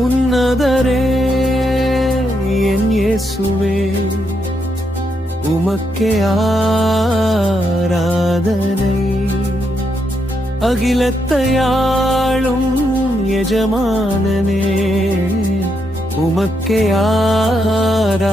உன்னதரே என் இயேசுவே, உமக்கே ஆராதனை. அகிலத்தையாளும் எஜமானனே, உமக்கே ஆராதனை.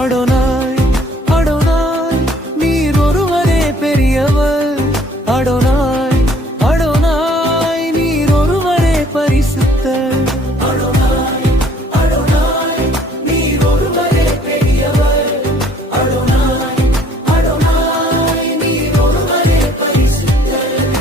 அடோனாய் அடோனாய் நீர் ஒருவரே பெரியவர். அடோனாய் அடோனாய் நீர் ஒருவரே பரிசுத்தர். அடோனாய் அடோனாய் நீர் ஒருவரே பெரியவர். அடோனாய் அடோனாய் நீர் ஒருவரே பரிசுத்தர்.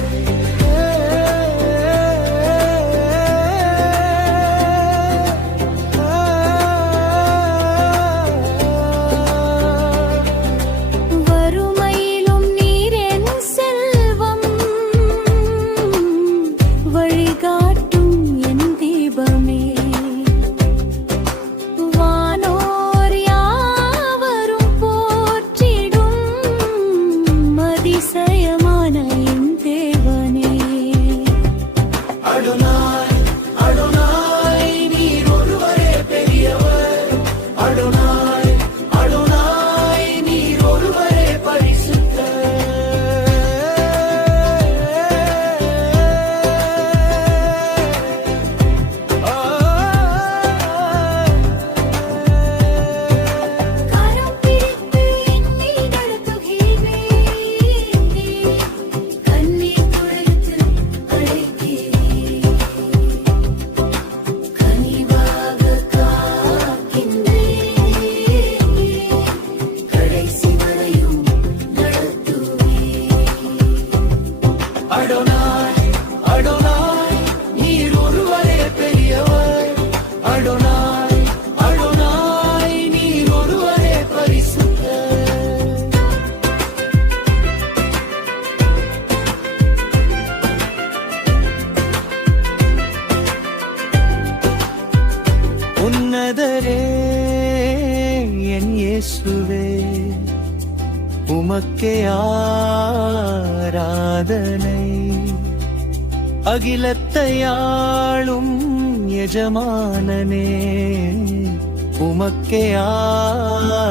அடோனாய் அடோனாய் நீர் ஒருவரே பெரியவர். அடோனாய் அடோனாய் நீர் ஒருவரே பரிசுத்தர். கரம் பிடித்து என்னை நடத்துகிறீர், கண்ணீர் துடைத்து அழைக்கிறீர், கனிவாக காக்கின்றீர், கடைசி வரையும் நடத்துவீர். அடோனாய் அடோனாய் நீர் ஒருவரே பெரியவர். அடோனாய் அடோனாய் நீர் ஒருவரே பரிசுத்தர். உன்னதரே என் இயேசுவே, உமக்கே ஆராதனை. அகிலத்தையாளும் எஜமானனே, உமக்கே ஆராதனை.